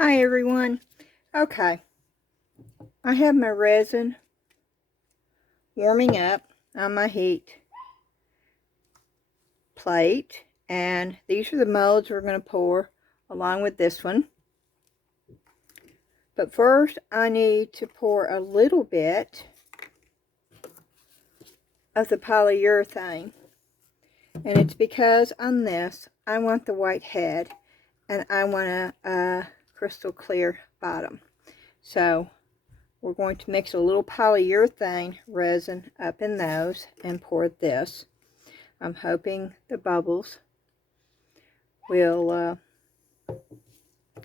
Hi everyone. Okay, I have my resin warming up on my heat plate, and these are the molds we're going to pour along with this one. But first I need to pour a little bit of the polyurethane, and it's because on this I want the white head and I want a crystal clear bottom. So we're going to mix a little polyurethane resin up in those and pour this. I'm hoping the bubbles will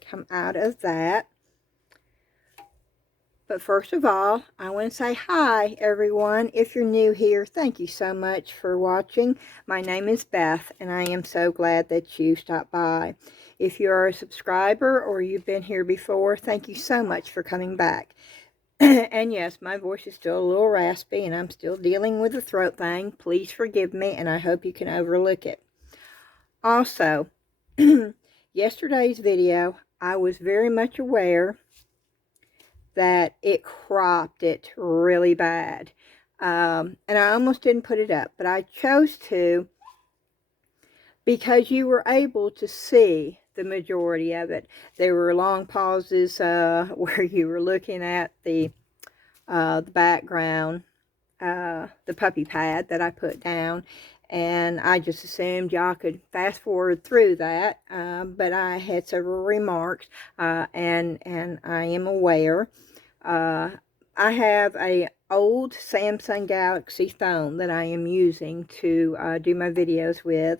come out of that. But first of all, I want to say hi everyone. If you're new here, thank you so much for watching. My name is Beth and I am so glad that you stopped by. If you are a subscriber or you've been here before, thank you so much for coming back. And yes, my voice is still a little raspy and I'm still dealing with the throat thing. Please forgive me and I hope you can overlook it. Also, yesterday's video, I was very much aware that it cropped it really bad. And I almost didn't put it up, but I chose to because you were able to see the majority of it. There were long pauses where you were looking at the background, the puppy pad that I put down, and I just assumed y'all could fast forward through that, but I had several remarks, and I am aware. I have a old Samsung Galaxy phone that I am using to do my videos with.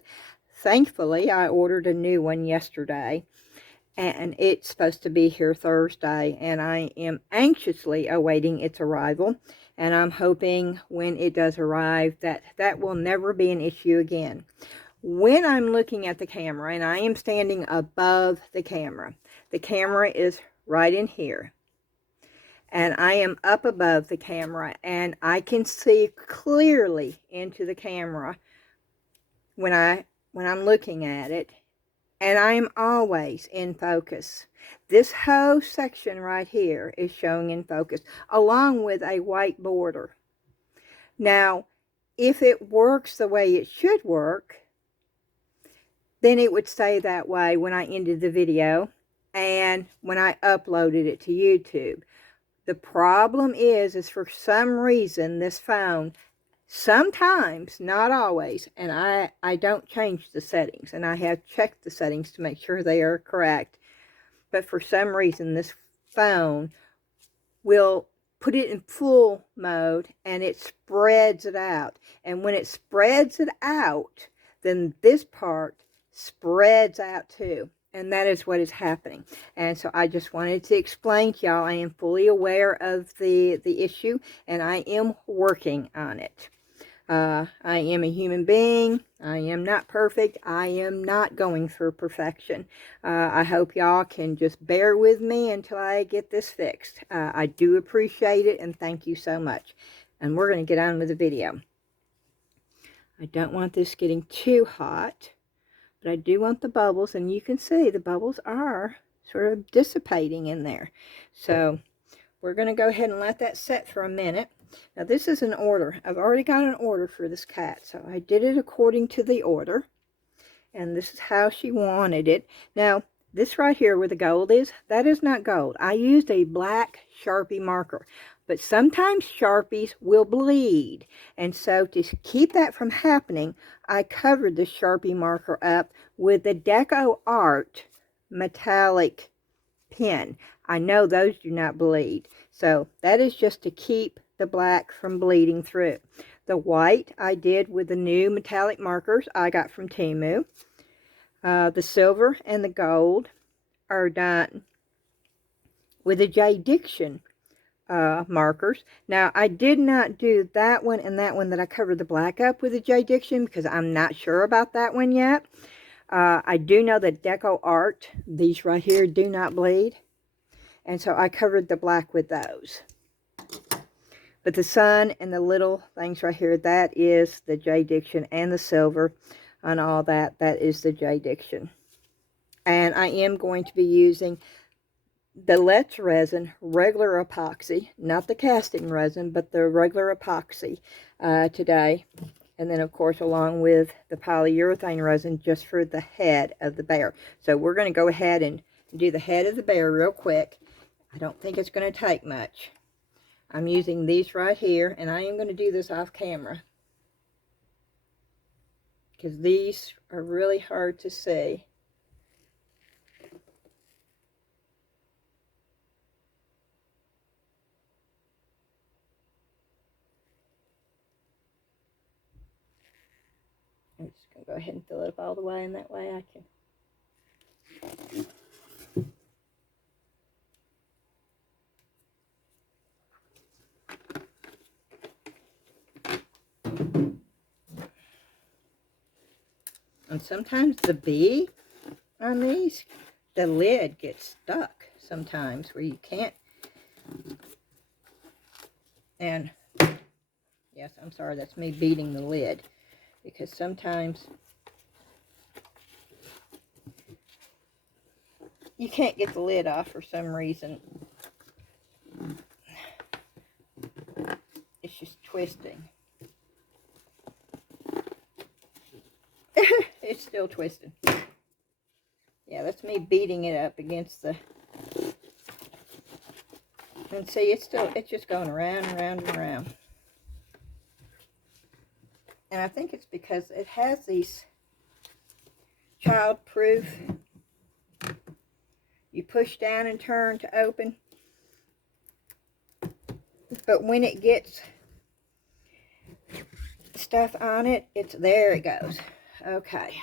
Thankfully, I ordered a new one yesterday, and it's supposed to be here Thursday, and I am anxiously awaiting its arrival, and I'm hoping when it does arrive that will never be an issue again. When I'm looking at the camera, and I am standing above the camera is right in here, and I am up above the camera, and I can see clearly into the camera when I'm looking at it. And I am always in focus. This whole section right here is showing in focus, along with a white border. Now, if it works the way it should work, then it would stay that way when I ended the video and when I uploaded it to YouTube. The problem is for some reason this phone, sometimes, not always, and I don't change the settings, and I have checked the settings to make sure they are correct, but for some reason this phone will put it in full mode and it spreads it out, and when it spreads it out, then this part spreads out too. And that is what is happening. And so I just wanted to explain to y'all, I am fully aware of the issue, and I am working on it. I am a human being. I am not perfect. I am not going for perfection. I hope y'all can just bear with me until I get this fixed. I do appreciate it, and thank you so much. And we're going to get on with the video. I don't want this getting too hot, but I do want the bubbles, and you can see the bubbles are sort of dissipating in there. So we're going to go ahead and let that set for a minute. Now this is an order. I've already got an order for this cat, so I did it according to the order, and this is how she wanted it. Now this right here where the gold is, that is not gold. I used a black Sharpie marker, but sometimes Sharpies will bleed, and so to keep that from happening, I covered the Sharpie marker up with the Deco Art metallic pen. I know those do not bleed, so that is just to keep the black from bleeding through. The white I did with the new metallic markers I got from Temu. The silver and the gold are done with the J. Diction markers. Now I did not do that one and that one that I covered the black up with the J. Diction because I'm not sure about that one yet. I do know that Deco Art, these right here, do not bleed, and so I covered the black with those. But the sun and the little things right here, that is the J. Diction, and the silver and all that, that is the J. Diction. And I am going to be using the Let's Resin regular epoxy, not the casting resin, but the regular epoxy today. And then, of course, along with the polyurethane resin just for the head of the bear. So we're going to go ahead and do the head of the bear real quick. I don't think it's going to take much. I'm using these right here, and I am going to do this off camera, because these are really hard to see. I'm just going to go ahead and fill it up all the way, and that way I can. And sometimes the bee on these, the lid gets stuck sometimes where you can't. And yes, I'm sorry, that's me beating the lid, because sometimes you can't get the lid off for some reason. It's just twisting. It's still twisted. Yeah, that's me beating it up against the... And see, it's just going around and around and around. And I think it's because it has these child-proof, you push down and turn to open. But when it gets stuff on it, there it goes. Okay.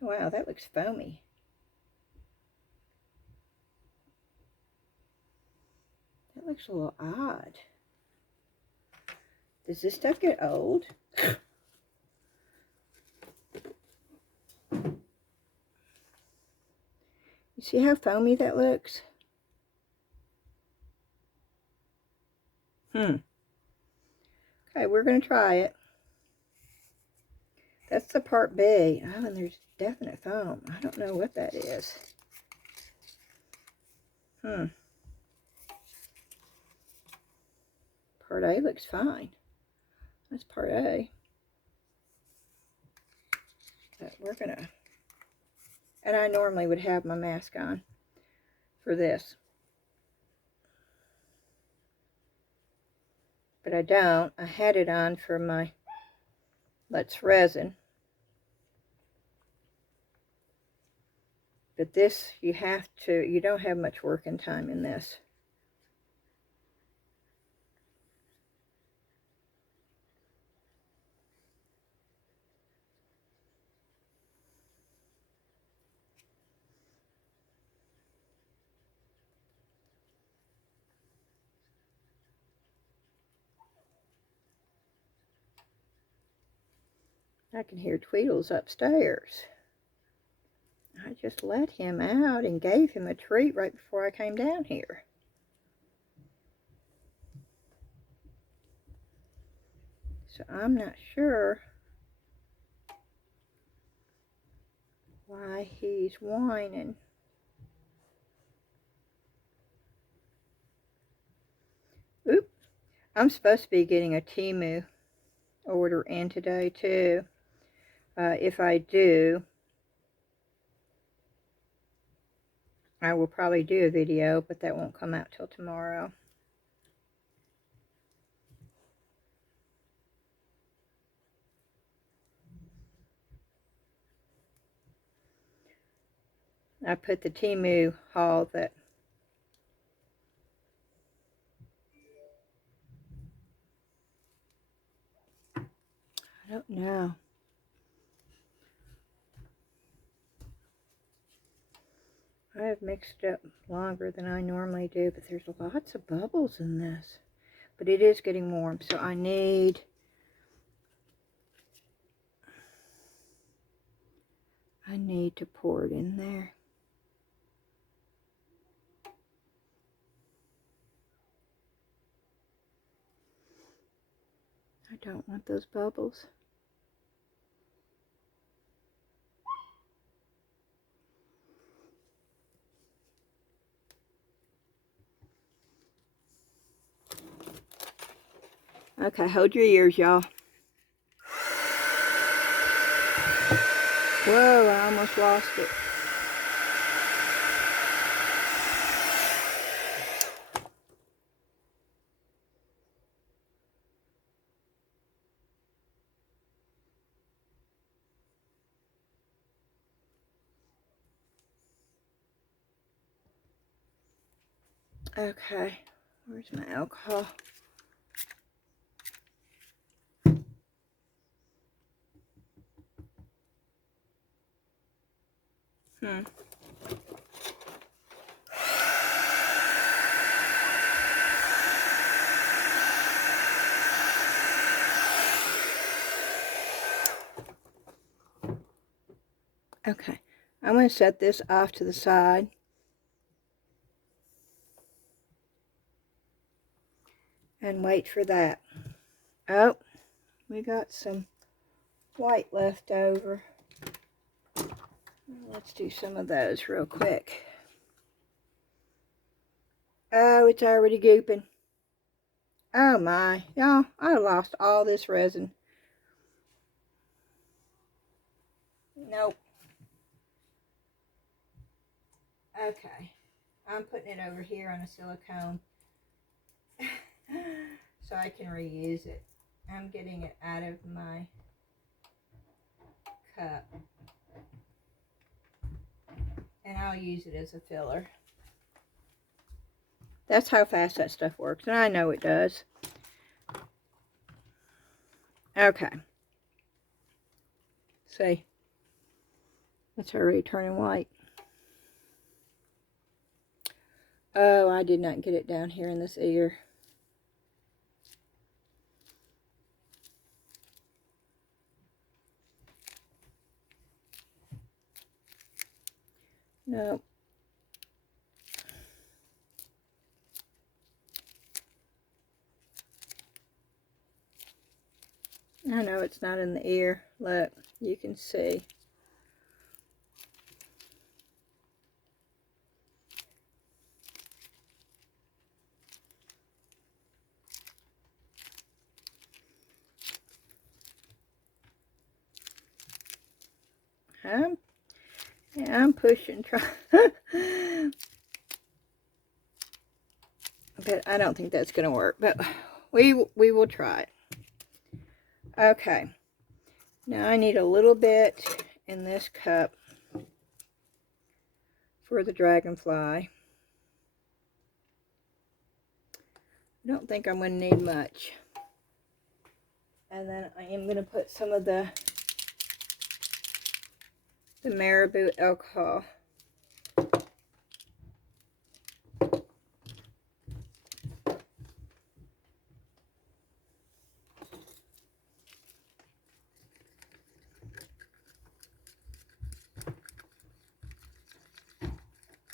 Wow, that looks foamy. That looks a little odd. Does this stuff get old? You see how foamy that looks? Okay, we're going to try it. That's the part B. Oh, and there's definite foam. I don't know what that is. Part A looks fine. That's part A. But we're going to... And I normally would have my mask on for this. But I don't. I had it on for my Let's Resin. But this, you don't have much working time in this. I can hear Tweedles upstairs. I just let him out and gave him a treat right before I came down here. So I'm not sure why he's whining. Oop. I'm supposed to be getting a Temu order in today too. If I do, I will probably do a video, but that won't come out till tomorrow. I put the Temu haul that I don't know. I have mixed up longer than I normally do, but there's lots of bubbles in this. But it is getting warm, so I need to pour it in there. I don't want those bubbles. Okay, hold your ears, y'all. Whoa, I almost lost it. Okay, where's my alcohol? Okay, I'm going to set this off to the side. And wait for that. Oh, we got some white left over. Let's do some of those real quick. Oh, it's already gooping. Oh my, y'all, I lost all this resin. Nope. Okay, I'm putting it over here on a silicone so I can reuse it. I'm getting it out of my cup and I'll use it as a filler. That's how fast that stuff works, and I know it does. Okay. See, it's already turning white. Oh, I did not get it down here in this ear. Nope. I know it's not in the ear. Look, you can see. I'm pushing, but I don't think that's gonna work. But we will try it. Okay. Now I need a little bit in this cup for the Dragonfly. I don't think I'm going to need much. And then I am going to put some of the marabou alcohol.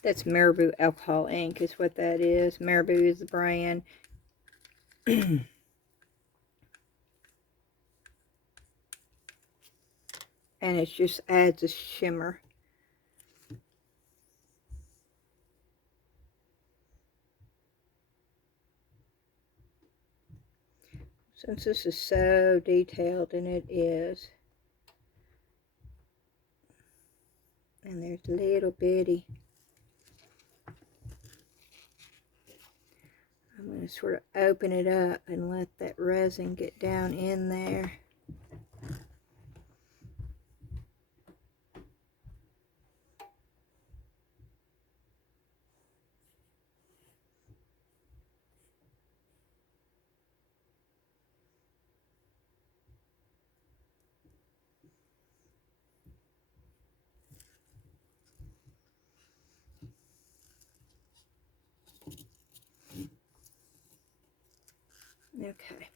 That's Marabou Alcohol Ink is what that is. Marabou is the brand. And it just adds a shimmer. Since this is so detailed, and it is. And there's little bitty. I'm going to sort of open it up and let that resin get down in there. Okay.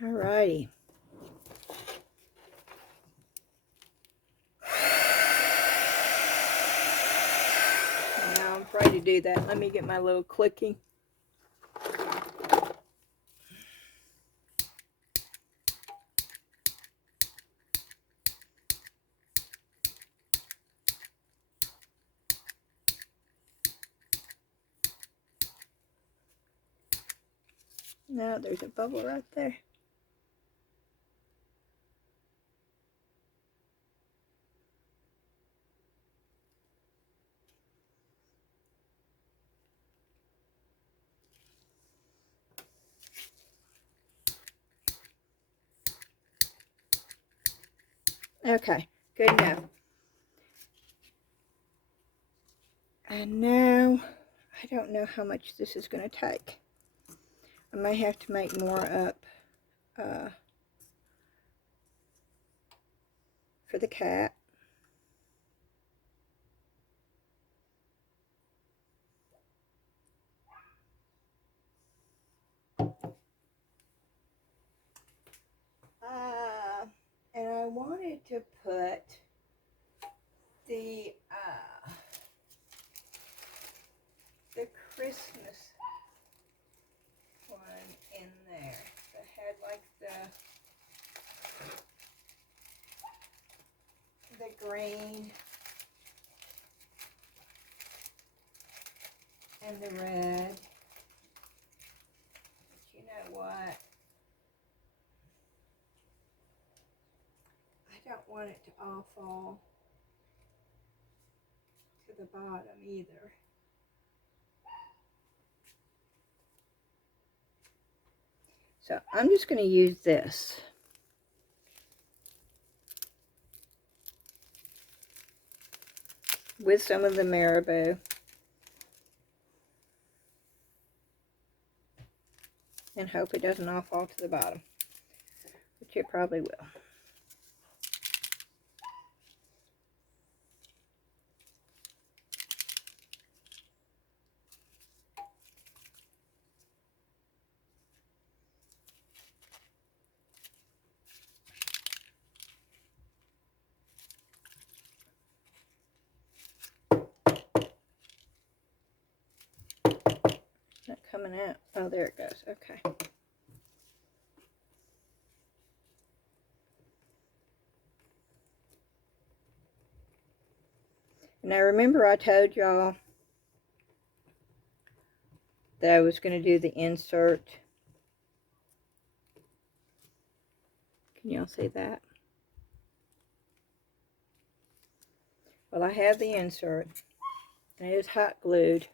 Alrighty. afraid to do that. Let me get my little clicking. No, there's a bubble right there. Okay, good enough. And now, I don't know how much this is going to take. I may have to make more up for the cat. And I wanted to put the Christmas one in there. That had like the green and the red. But you know what? I don't want it to all fall to the bottom either. So I'm just going to use this. With some of the marabou. And hope it doesn't all fall to the bottom. Which it probably will. Not coming out. Oh, there it goes. Okay. Now remember I told y'all that I was going to do the insert. Can y'all see that? Well, I have the insert, and it is hot glued.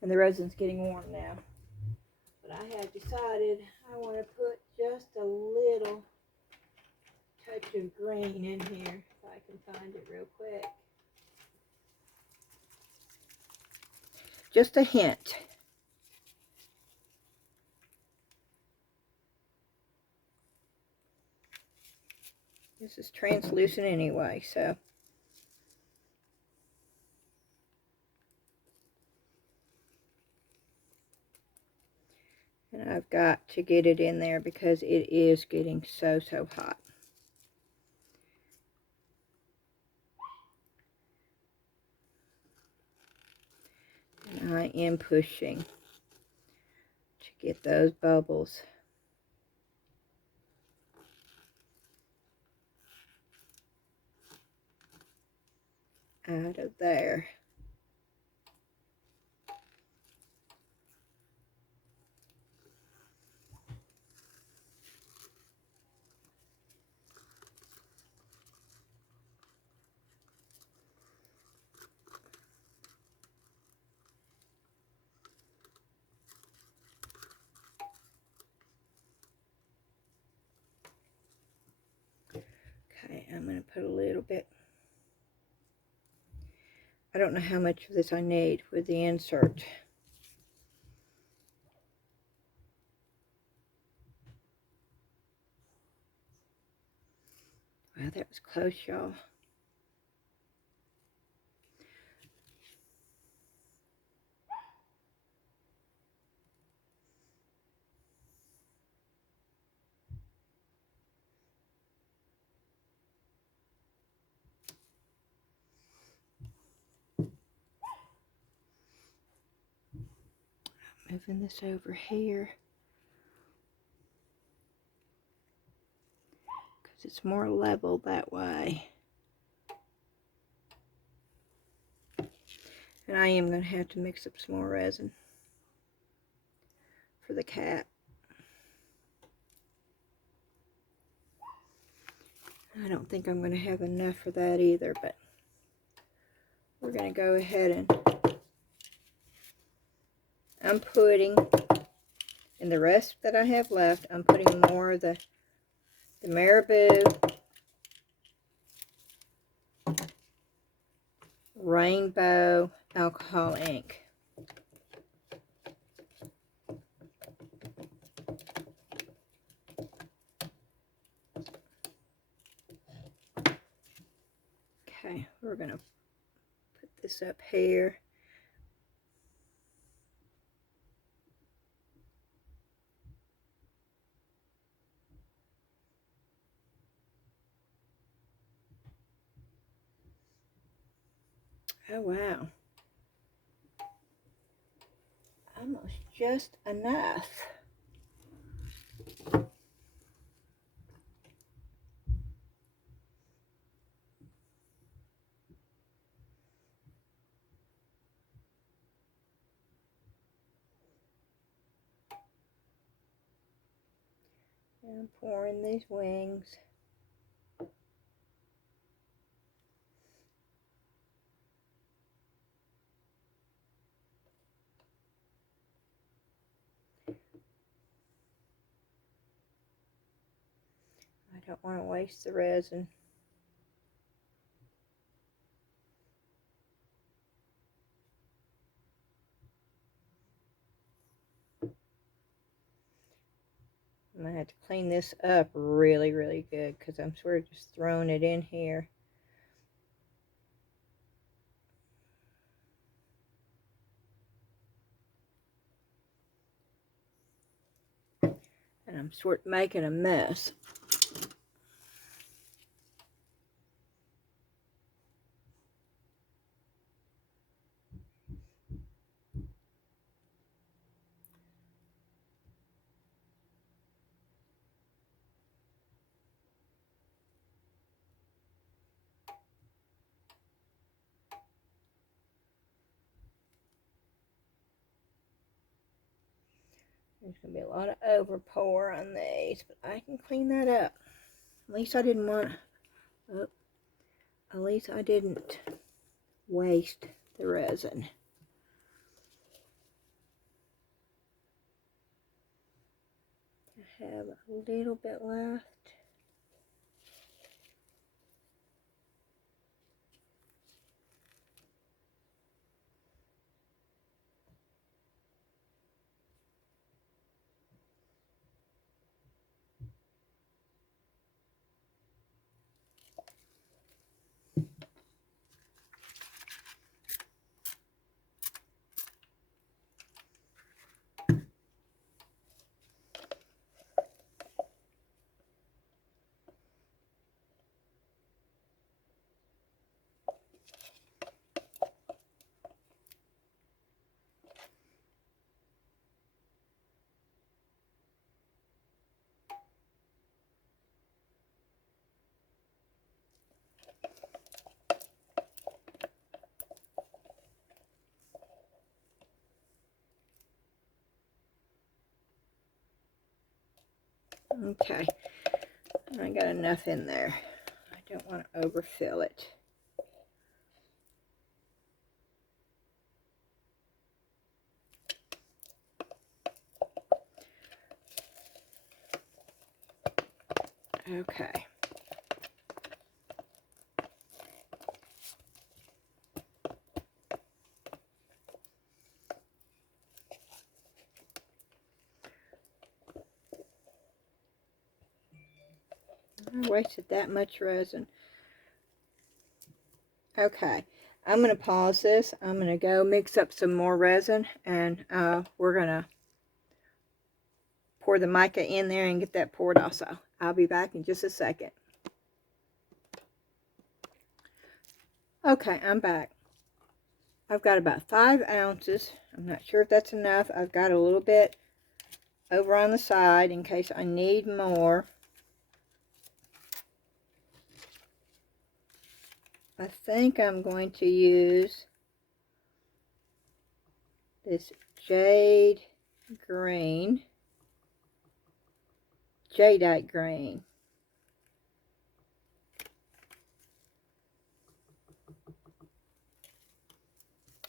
And the resin's getting warm now. But I have decided I want to put just a little touch of green in here, if I can find it real quick. Just a hint. This is translucent anyway, so. And I've got to get it in there because it is getting so hot. And I am pushing to get those bubbles out of there. Okay, I'm going to put a little bit. I don't know how much of this I need with the insert. Wow, that was close, y'all. moving this over here because it's more level that way. And I am going to have to mix up some more resin for the cat. I don't think I'm going to have enough for that either, but we're going to go ahead and I'm putting, in the rest that I have left, I'm putting more of the Marabou Rainbow alcohol ink. Okay, we're going to put this up here. Oh wow, almost just enough. And I'm pouring these wings. I don't want to waste the resin. I'm going to have to clean this up really, really good because I'm sort of just throwing it in here. And I'm sort of making a mess. There's going to be a lot of over pour on these, but I can clean that up. At least I didn't want, at least I didn't waste the resin. I have a little bit left. Okay, I got enough in there. I don't want to overfill it. Okay. I wasted that much resin. Okay, I'm going to pause this. I'm going to go mix up some more resin, and we're going to pour the mica in there and get that poured also. I'll be back in just a second. Okay, I'm back. I've got about 5 ounces. I'm not sure if that's enough. I've got a little bit over on the side in case I need more. I think I'm going to use this jadeite green.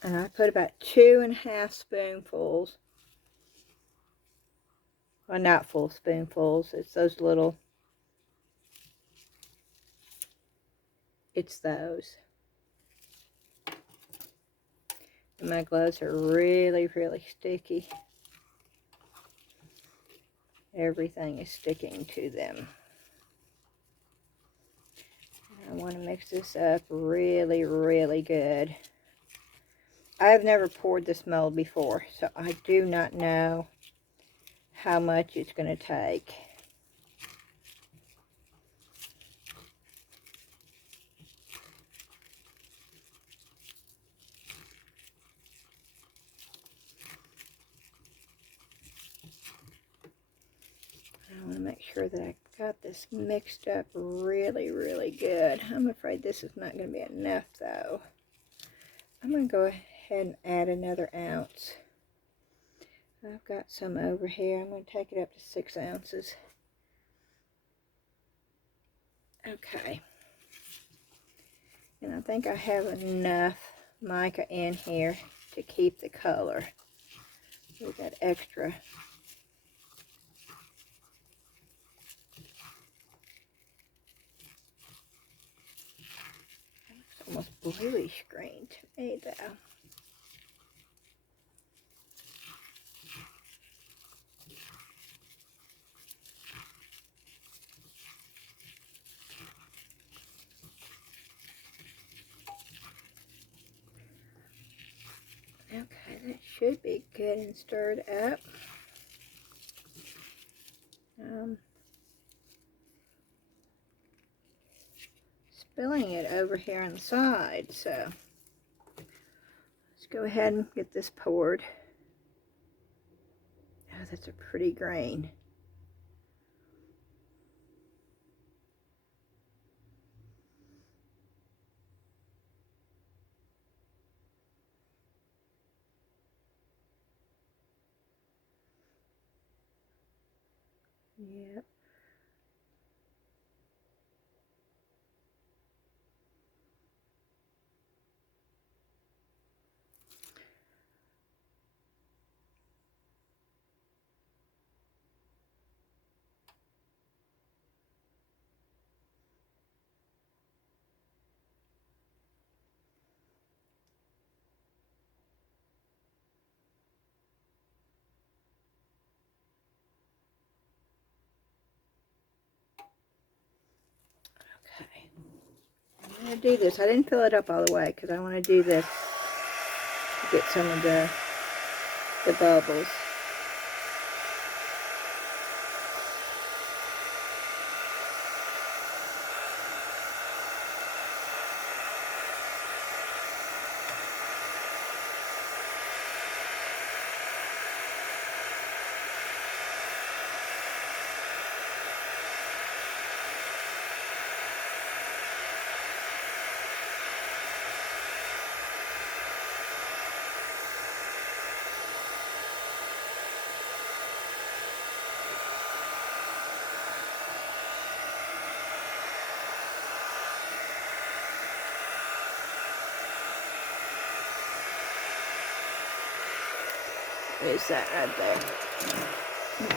And I put about 2½ spoonfuls. Well, not full spoonfuls. It's those little, it's those. And my gloves are really, really sticky. Everything is sticking to them. I want to mix this up really, really good. I've never poured this mold before, so I do not know how much it's going to take. I want to make sure that I got this mixed up really, really good. I'm afraid this is not going to be enough, though. I'm going to go ahead and add another ounce. I've got some over here. I'm going to take it up to 6 ounces. Okay. And I think I have enough mica in here to keep the color. We've got extra. It's almost bluish green to me, though. Okay, that should be good and stirred up. Spilling it over here on the side, so let's go ahead and get this poured. Oh, that's a pretty grain. Yep. Okay. I'm going to do this. I didn't fill it up all the way because I want to do this to get some of the bubbles. What is that right there?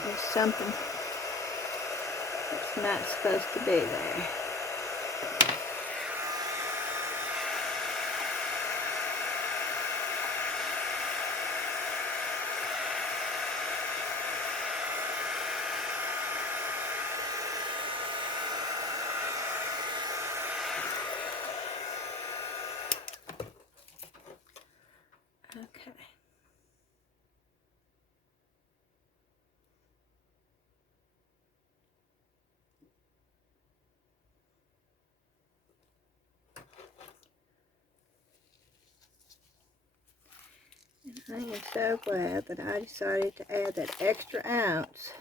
There's something that's not supposed to be there. Okay. I am so glad that I decided to add that extra ounce.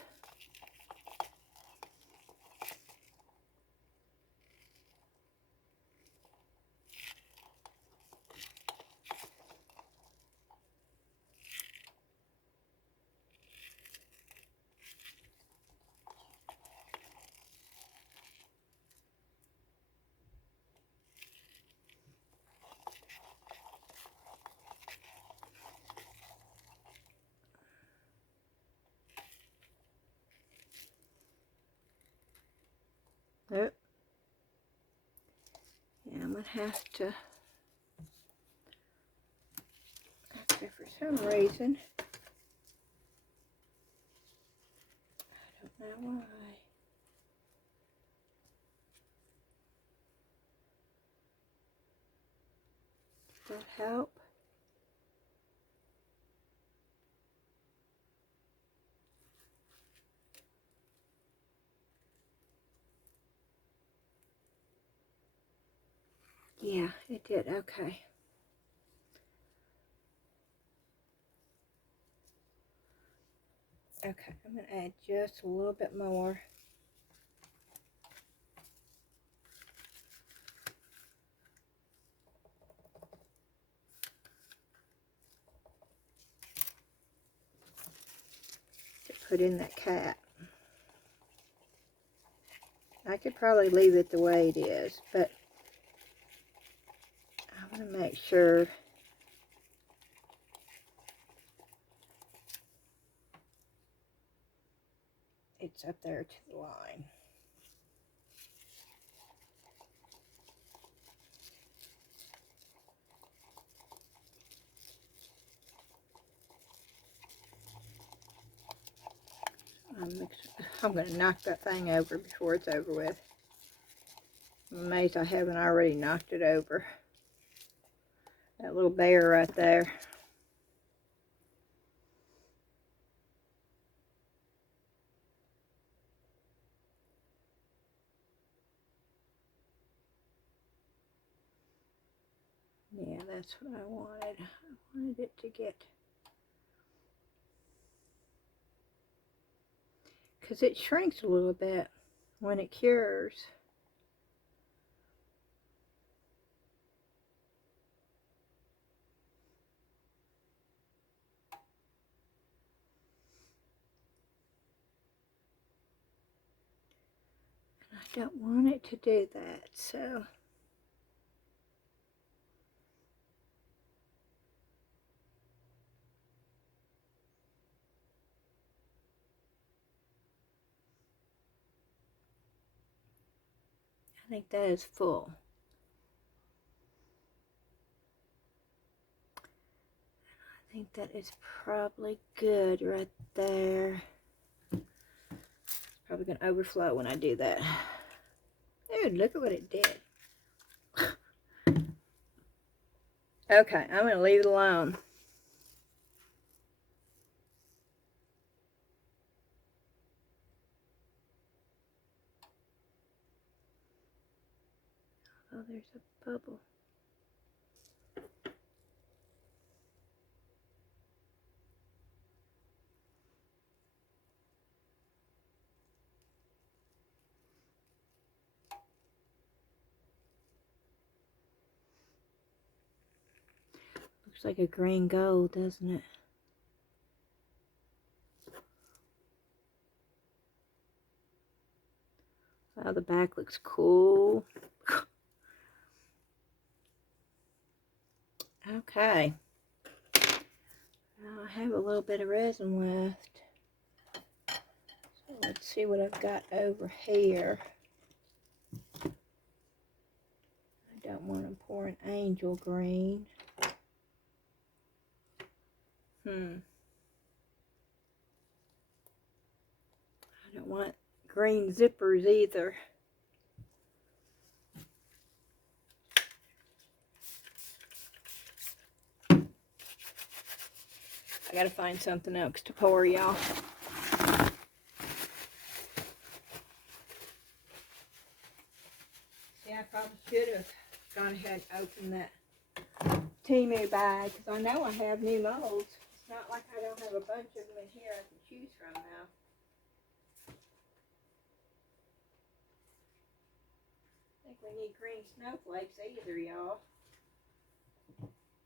Oh. Yeah, I'm going to have to, actually, for some reason, I don't know why. Does that help? Yeah, it did. Okay. Okay, I'm going to add just a little bit more. To put in that cap. I could probably leave it the way it is, but I want to make sure it's up there to the line. I'm going to knock that thing over before it's over with. I'm amazed I haven't already knocked it over. That little bear right there. Yeah, that's what I wanted. I wanted it to get, because it shrinks a little bit when it cures. I don't want it to do that, so I think that is full. I think that is probably good right there. It's probably going to overflow when I do that. Dude, look at what it did. Okay, I'm going to leave it alone. Oh, there's a bubble. Looks like a green gold, doesn't it? Oh, the back looks cool. Okay. Now I have a little bit of resin left. So let's see what I've got over here. I don't want to pour an angel green. I don't want green zippers either. I gotta find something else to pour, y'all. See, I probably should have gone ahead and opened that Temu bag, because I know I have new molds. It's not like I don't have a bunch of them in here I can choose from now. I think we need green snowflakes either, y'all.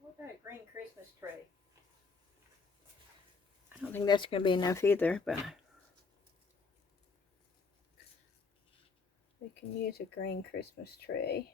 What about a green Christmas tree? I don't think that's going to be enough either, but we can use a green Christmas tree.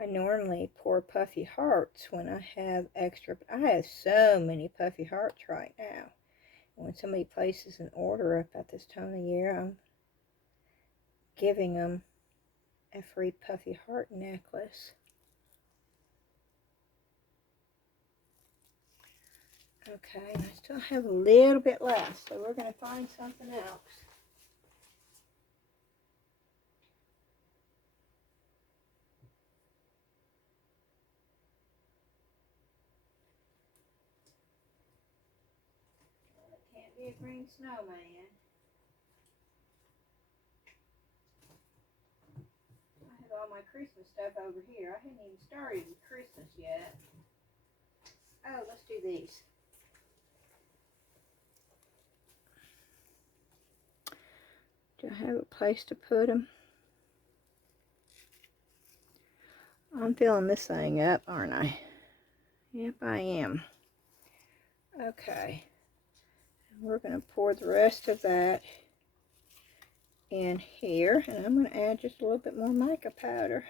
I normally pour puffy hearts when I have extra, but I have so many puffy hearts right now. When somebody places an order up at this time of year, I'm giving them a free puffy heart necklace. Okay, and I still have a little bit left, so we're going to find something else. Well, it can't be a green snowman. I have all my Christmas stuff over here. I haven't even started with Christmas yet. Oh, let's do these. Do I have a place to put them? I'm filling this thing up, aren't I? Yep, I am. Okay. We're going to pour the rest of that in here, and I'm going to add just a little bit more mica powder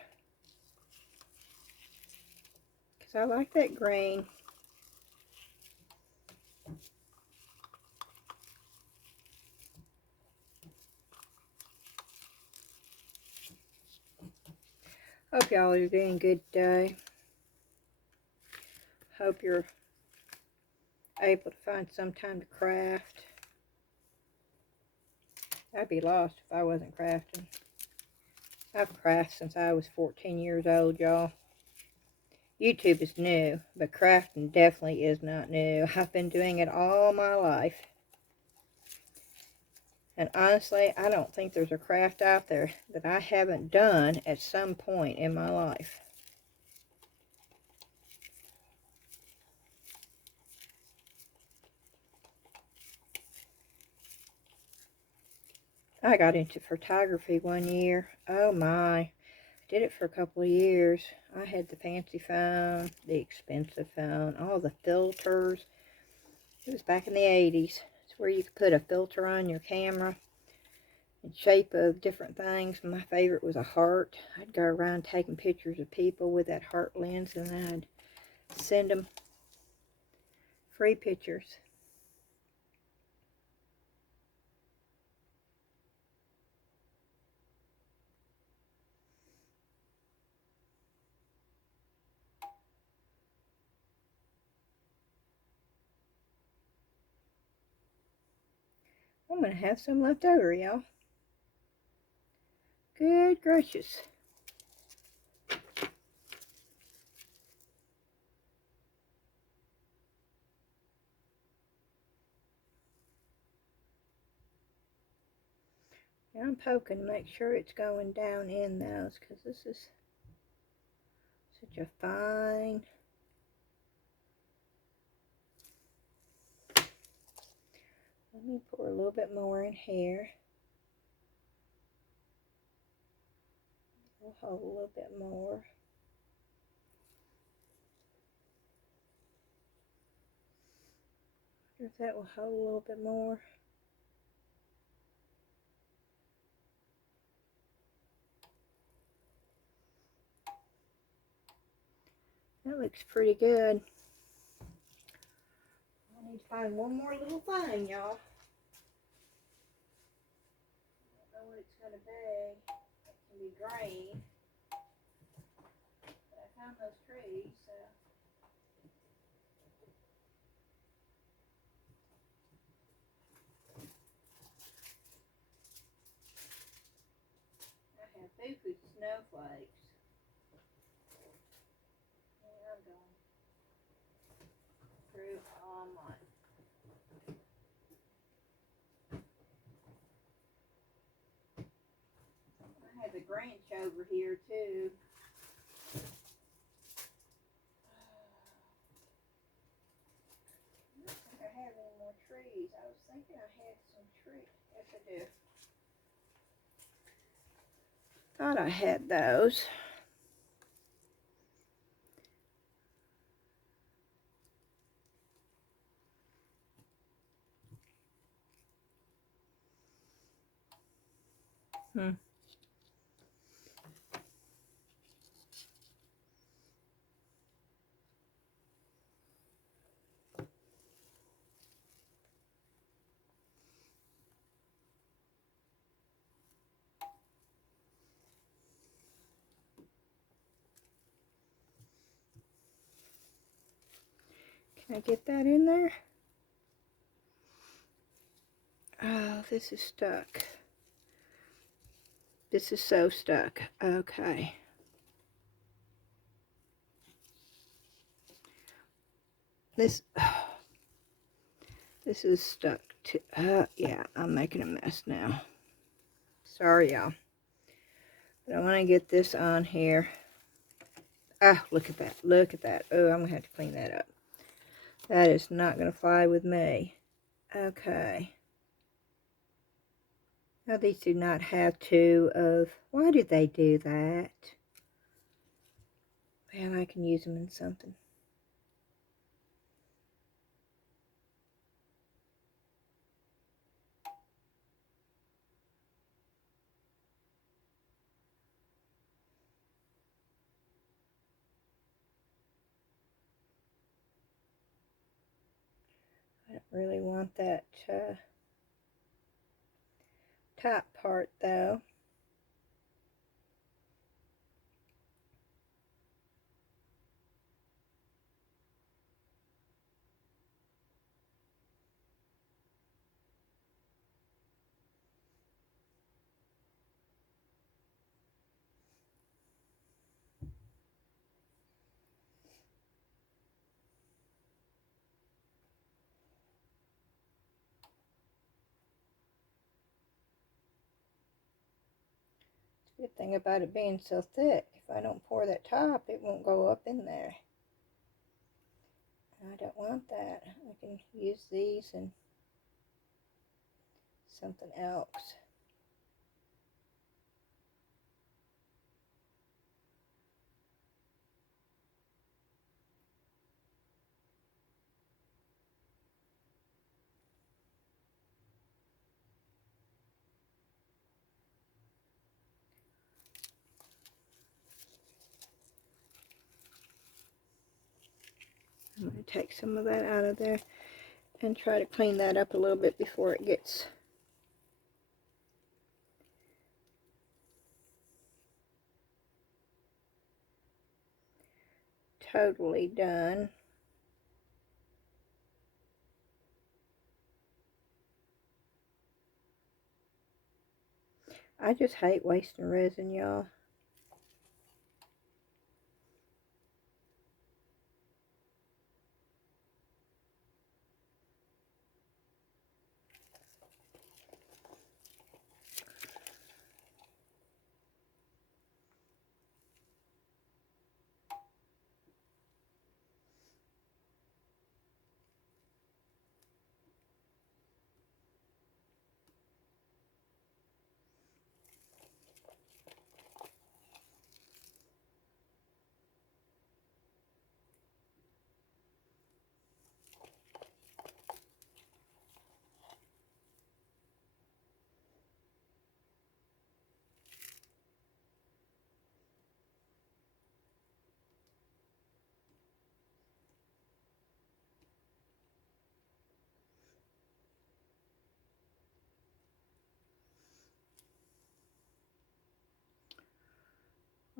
because I like that green. Hope y'all are doing good today. Hope you're able to find some time to craft. I'd be lost if I wasn't crafting. I've crafted since I was 14 years old, y'all. YouTube is new, but crafting definitely is not new. I've been doing it all my life. And honestly, I don't think there's a craft out there that I haven't done at some point in my life. I got into photography one year. Oh my. I did it for a couple of years. I had the fancy phone, the expensive phone, all the filters. It was back in the 80s. It's where you could put a filter on your camera in shape of different things. My favorite was a heart. I'd go around taking pictures of people with that heart lens, and then I'd send them free pictures. I'm going to have some left over, y'all. Good gracious. Now I'm poking to make sure it's going down in those, because this is such a fine. Let me pour a little bit more in here. We'll hold a little bit more. I wonder if that will hold a little bit more. That looks pretty good. I need to find one more little thing, y'all. I don't know what it's going to be. It can be green. But I found those trees, so. Stupid snowflakes. Yeah, I'm going through all my. I have a Grinch over here too. I don't think I have any more trees. I was thinking I had some trees. Yes, I do. Thought I had those. Hmm. Can I get that in there? Oh, this is stuck. This is so stuck. Okay. This this is stuck to yeah, I'm making a mess now. Sorry, y'all. But I want to get this on here. Ah, look at that. Look at that. Oh, I'm going to have to clean that up. That is not going to fly with me. Okay. Now these do not have two of... Why did they do that? Man, I can use them in something. I don't really want that top part though. Good thing about it being so thick, if I don't pour that top, it won't go up in there. I don't want that. I can use these and something else. I'm going to take some of that out of there and try to clean that up a little bit before it gets totally done. I just hate wasting resin, y'all.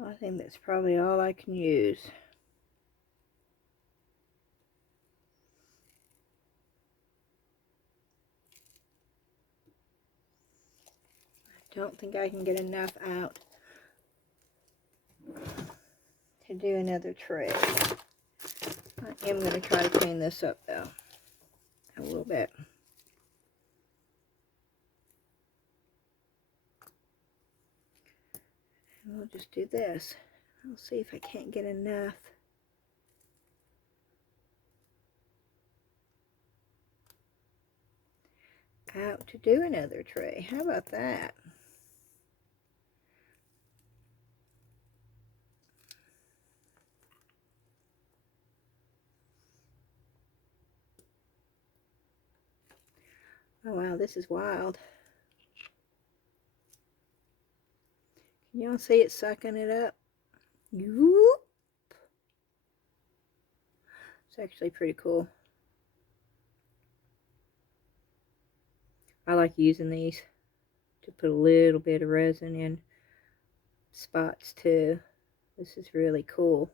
I think that's probably all I can use. I don't think I can get enough out to do another tray. I am going to try to clean this up though, a little bit. And we'll just do this. I'll see if I can't get enough. Out to do another tray. How about that? Oh wow, this is wild. Can y'all see it sucking it up? Whoop. It's actually pretty cool. I like using these to put a little bit of resin in spots too. This is really cool.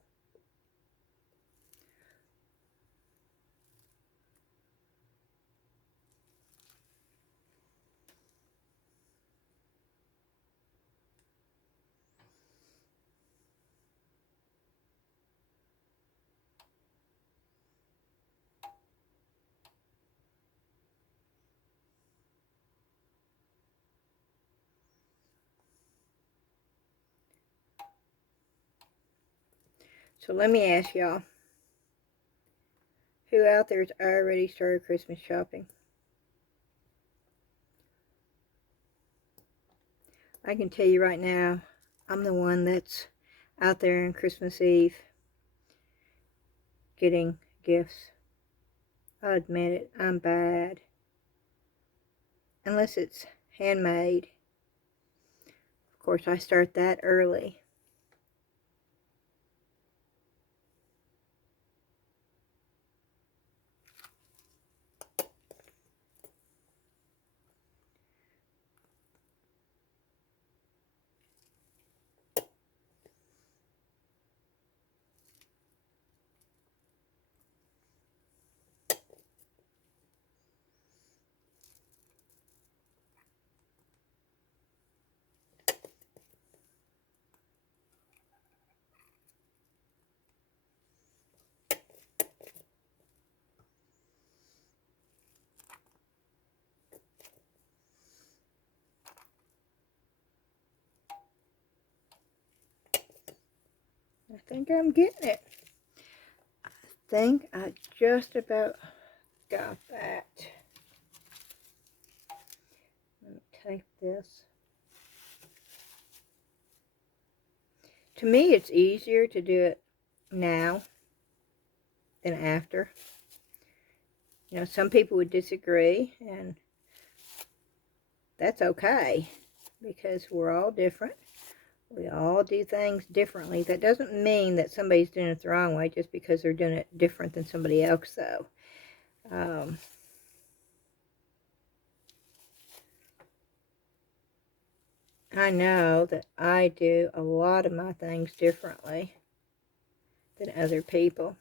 So let me ask y'all, who out there has already started Christmas shopping? I can tell you right now, I'm the one that's out there on Christmas Eve getting gifts. I'll admit it, I'm bad. Unless it's handmade. Of course, I start that early. I think I'm getting it. I think I just about got that. Let me take this. To me, it's easier to do it now than after. You know, some people would disagree, and that's okay, because we're all different. We all do things differently. That doesn't mean that somebody's doing it the wrong way just because they're doing it different than somebody else, though. I know that I do a lot of my things differently than other people.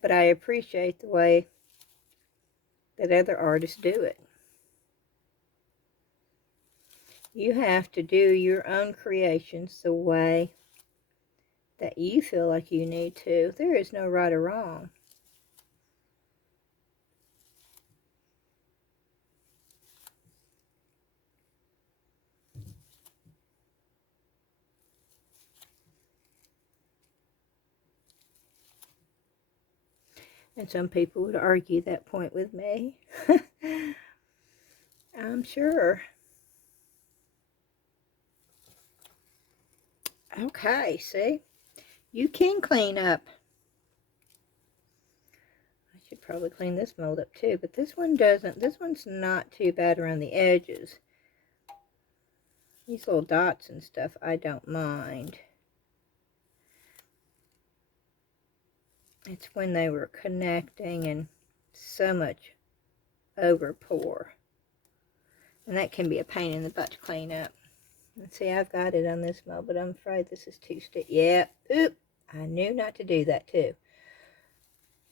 But I appreciate the way that other artists do it. You have to do your own creations the way that you feel like you need to. There is no right or wrong. And some people would argue that point with me. I'm sure. Okay, see? You can clean up. I should probably clean this mold up too, but this one doesn't. This one's not too bad around the edges. These little dots and stuff, I don't mind. It's when they were connecting and so much over pour. And that can be a pain in the butt to clean up. Let's see, I've got it on this mold, but I'm afraid this is too stiff. Yeah, oop, I knew not to do that too.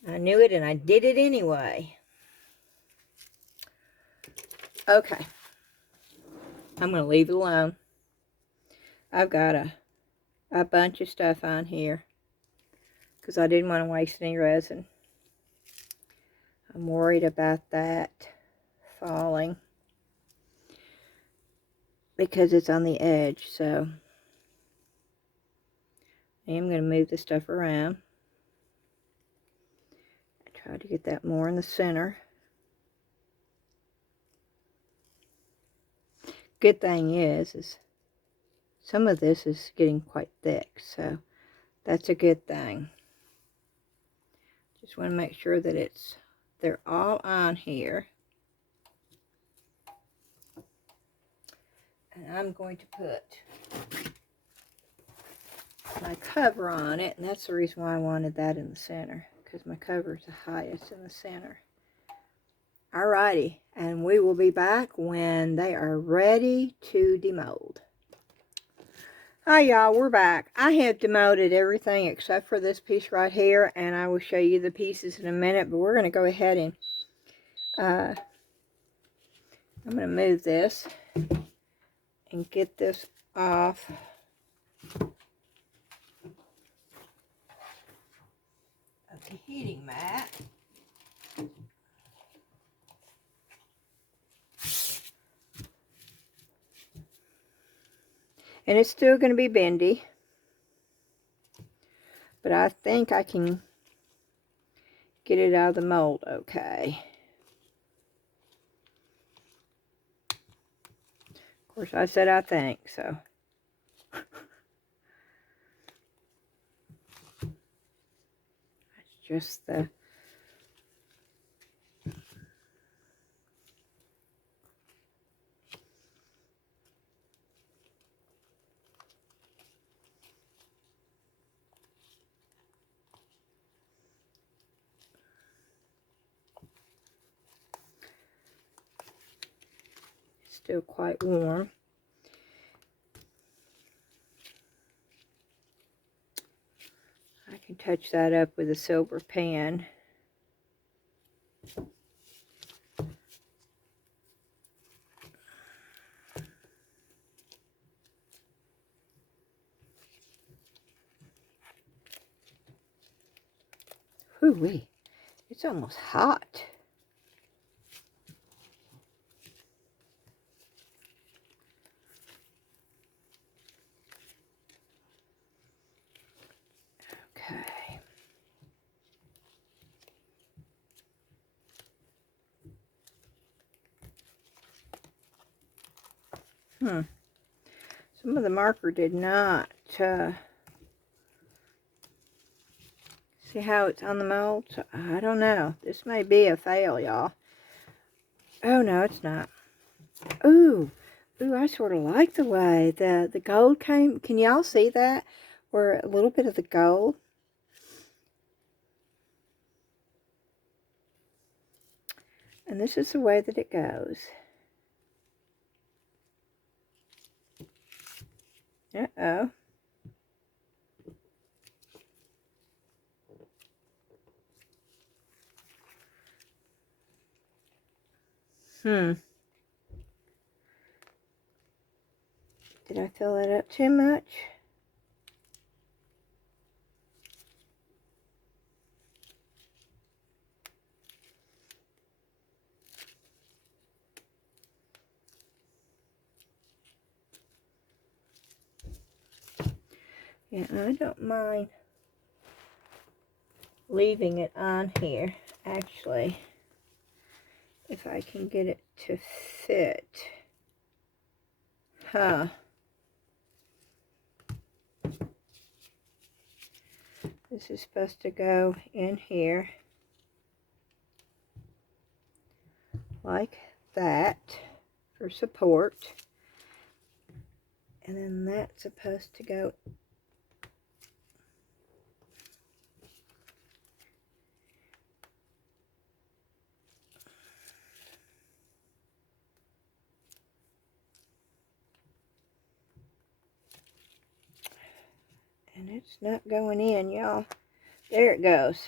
I knew it and I did it anyway. Okay. I'm going to leave it alone. I've got a a bunch of stuff on here because I didn't want to waste any resin. I'm worried about that falling because it's on the edge, so I am going to move the stuff around. Try to get that more in the center. Good thing is some of this is getting quite thick, so that's a good thing. Just want to make sure that they're all on here. And I'm going to put my cover on it, and that's the reason why I wanted that in the center, because my cover is the highest in the center. Alrighty, and we will be back when they are ready to demold. Hi y'all, we're back. I have demolded everything except for this piece right here, and I will show you the pieces in a minute, but we're going to go ahead and I'm going to move this and get this off of the heating mat. And it's still going to be bendy, but I think I can get it out of the mold okay. Of course, I said I think, so. That's just the... Still quite warm. I can touch that up with a silver pen. Whoo-wee, it's almost hot. Okay. Some of the marker did not see how it's on the mold, so I don't know. This may be a fail, y'all. Oh, no, it's not. Ooh, I sort of like the way the gold came. Can y'all see that? Where a little bit of the gold. And this is the way that it goes. Uh-oh. Did I fill that up too much? Yeah, I don't mind leaving it on here, actually, if I can get it to fit. Huh. This is supposed to go in here like that for support. And then that's supposed to go and it's not going in, y'all. There it goes.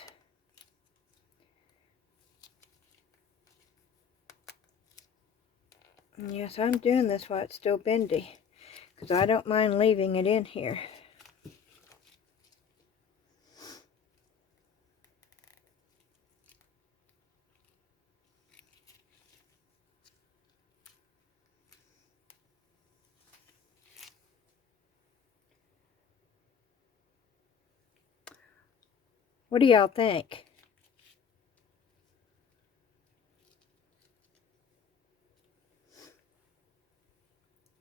And yes, I'm doing this while it's still bendy, because I don't mind leaving it in here. What do y'all think?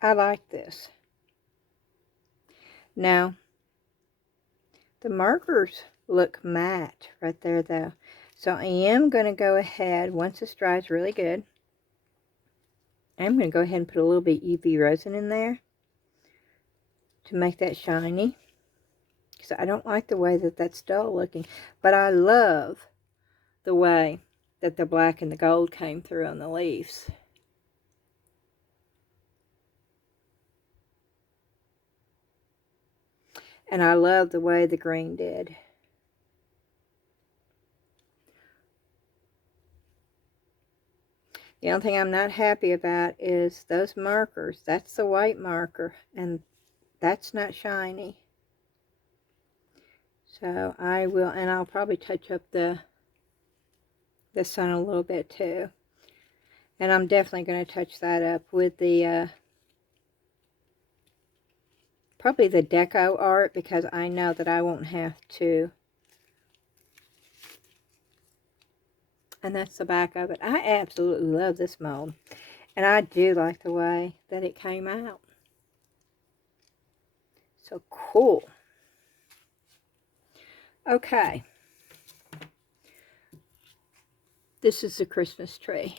I like this. Now, the markers look matte right there though. So I am going to go ahead, once this dries really good, I'm going to go ahead and put a little bit UV resin in there to make that shiny. Because I don't like the way that that's dull looking. But I love the way that the black and the gold came through on the leaves. And I love the way the green did. The only thing I'm not happy about is those markers. That's the white marker, and that's not shiny. So I will, and I'll probably touch up the sun a little bit too. And I'm definitely going to touch that up with the, probably the deco art, because I know that I won't have to. And that's the back of it. I absolutely love this mold. And I do like the way that it came out. So cool. Okay. This is the Christmas tree.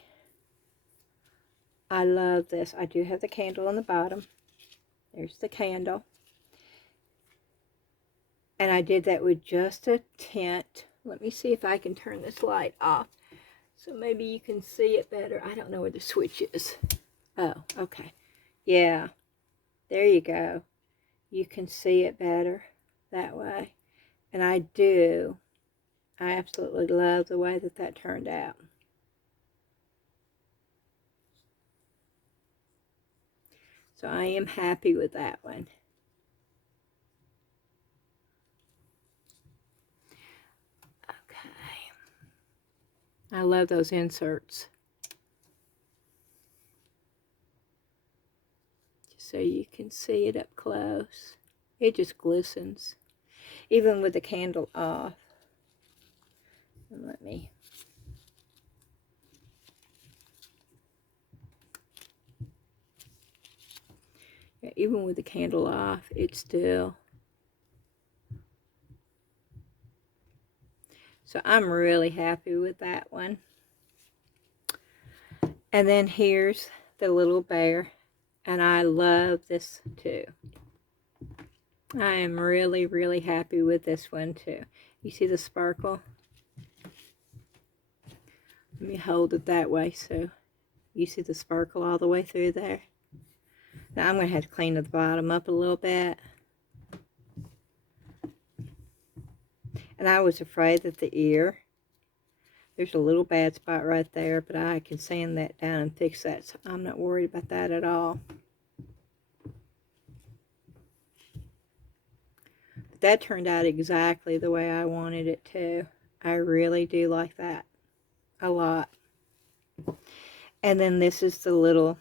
I love this. I do have the candle on the bottom. There's the candle. And I did that with just a tint. Let me see if I can turn this light off, so maybe you can see it better. I don't know where the switch is. Oh, okay. Yeah, there you go. You can see it better that way. And I absolutely love the way that that turned out. So I am happy with that one. Okay. I love those inserts. Just so you can see it up close. It just glistens. Even with the candle off. And let me... Yeah, even with the candle off, it's still... So I'm really happy with that one. And then here's the little bear. And I love this too. I am really, really happy with this one too. You see the sparkle? Let me hold it that way so you see the sparkle all the way through there. Now I'm going to have to clean the bottom up a little bit. And I was afraid that the ear, there's a little bad spot right there, but I can sand that down and fix that, so I'm not worried about that at all. But that turned out exactly the way I wanted it to. I really do like that a lot. And then this is the little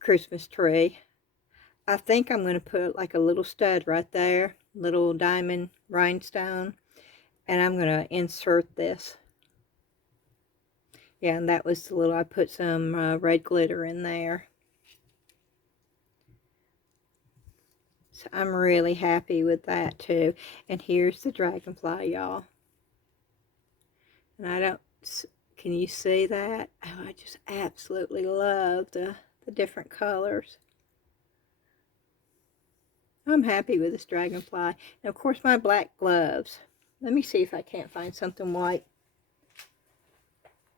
Christmas tree. I think I'm going to put like a little stud right there, little diamond rhinestone, and I'm going to insert this. Yeah, and that was the little, I put some red glitter in there. So I'm really happy with that too. And here's the dragonfly, y'all. And I don't, can you see that? Oh, I just absolutely love the different colors. I'm happy with this dragonfly. And of course my black gloves. Let me see if I can't find something white.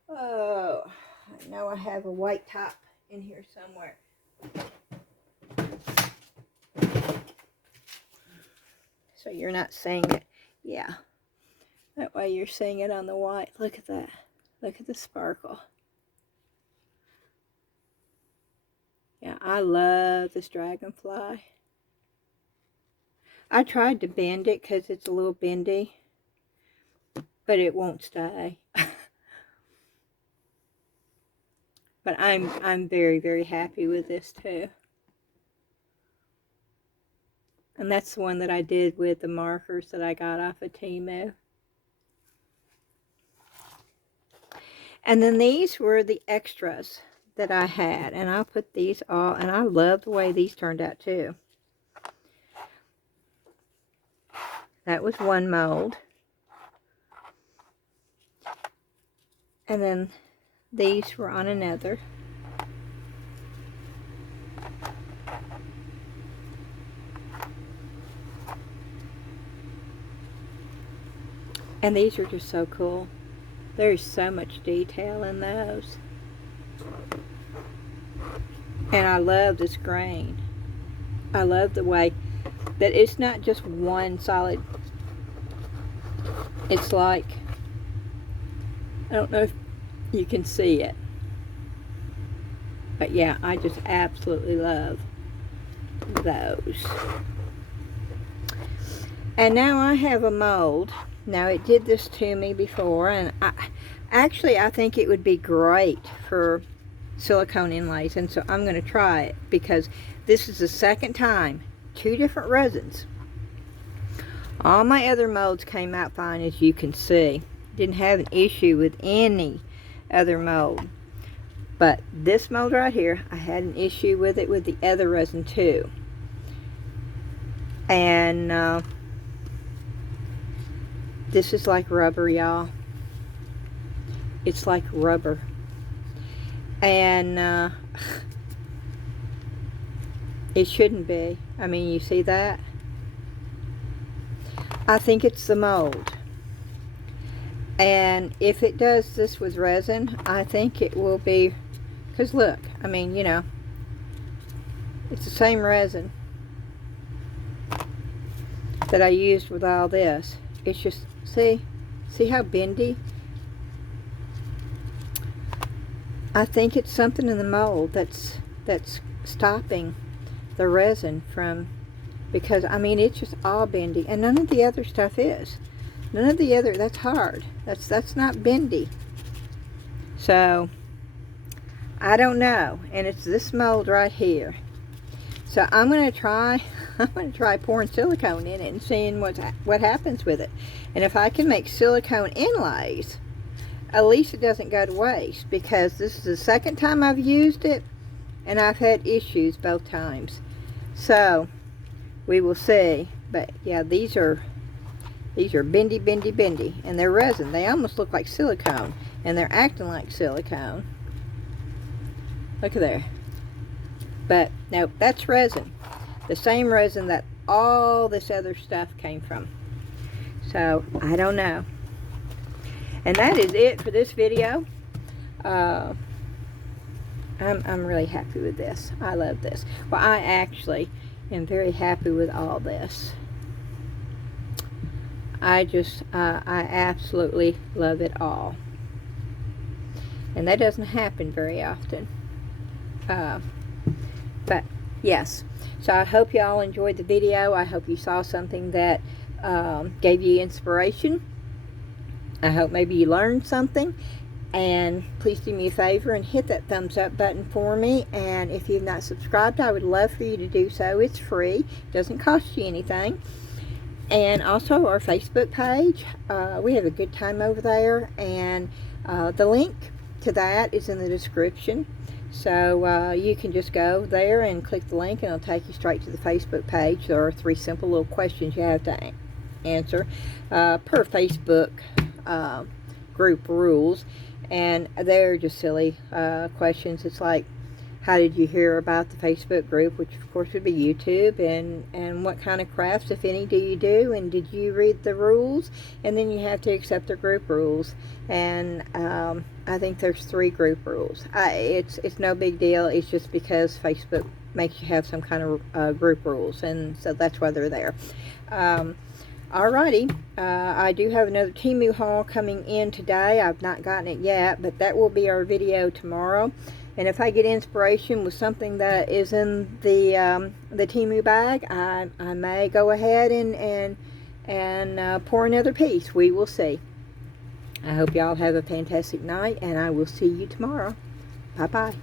Oh, I know I have a white top in here somewhere. So you're not seeing it. Yeah. That way you're seeing it on the white. Look at that. Look at the sparkle. Yeah, I love this dragonfly. I tried to bend it because it's a little bendy, but it won't stay. But I'm very, very happy with this too. And that's the one that I did with the markers that I got off of Temu. And then these were the extras that I had. And I'll put these all, and I love the way these turned out too. That was one mold. And then these were on another. And these are just so cool. There's so much detail in those. And I love this grain. I love the way that it's not just one solid. It's like, I don't know if you can see it. But yeah, I just absolutely love those. And now I have a mold. Now it did this to me before, and I think it would be great for silicone inlays, and so I'm going to try it because this is the second time, 2 different resins. All my other molds came out fine, as you can see. Didn't have an issue with any other mold. But this mold right here, I had an issue with it with the other resin too. And this is like rubber, y'all. It's like rubber. And it shouldn't be. I mean, you see that? I think it's the mold. And if it does this with resin, I think it will be, because look, I mean, you know, it's the same resin that I used with all this. It's just, see how bendy? I think it's something in the mold that's stopping the resin from, because I mean it's just all bendy, and none of the other stuff is. None of the other, that's hard. That's not bendy. So I don't know, and it's this mold right here. So I'm gonna try pouring silicone in it and seeing what happens with it. And if I can make silicone inlays, at least it doesn't go to waste, because this is the second time I've used it and I've had issues both times. So we will see. But yeah, these are bendy, bendy, bendy, and they're resin. They almost look like silicone, and they're acting like silicone. Look at there. But no, that's resin. The same resin that all this other stuff came from. So I don't know. And that is it for this video. I'm really happy with this. I love this. Well, I actually am very happy with all this. I absolutely love it all. And that doesn't happen very often. But yes, so I hope y'all enjoyed the video. I hope you saw something that gave you inspiration. I hope maybe you learned something. And please do me a favor and hit that thumbs up button for me. And if you've not subscribed, I would love for you to do so. It's free. It doesn't cost you anything. And also our Facebook page. We have a good time over there. And the link to that is in the description. So you can just go there and click the link, and it'll take you straight to the Facebook page. There are 3 simple little questions you have to answer per Facebook group rules, and they're just silly questions. It's like, how did you hear about the Facebook group, which of course would be YouTube, and what kind of crafts, if any, do you do, and did you read the rules? And then you have to accept the group rules. And I think there's 3 group rules. It's no big deal. It's just because Facebook makes you have some kind of group rules, and so that's why they're there. Alrighty, I do have another Temu haul coming in today. I've not gotten it yet, but that will be our video tomorrow. And if I get inspiration with something that is in the Temu bag, I may go ahead and pour another piece. We will see. I hope y'all have a fantastic night, and I will see you tomorrow. Bye-bye.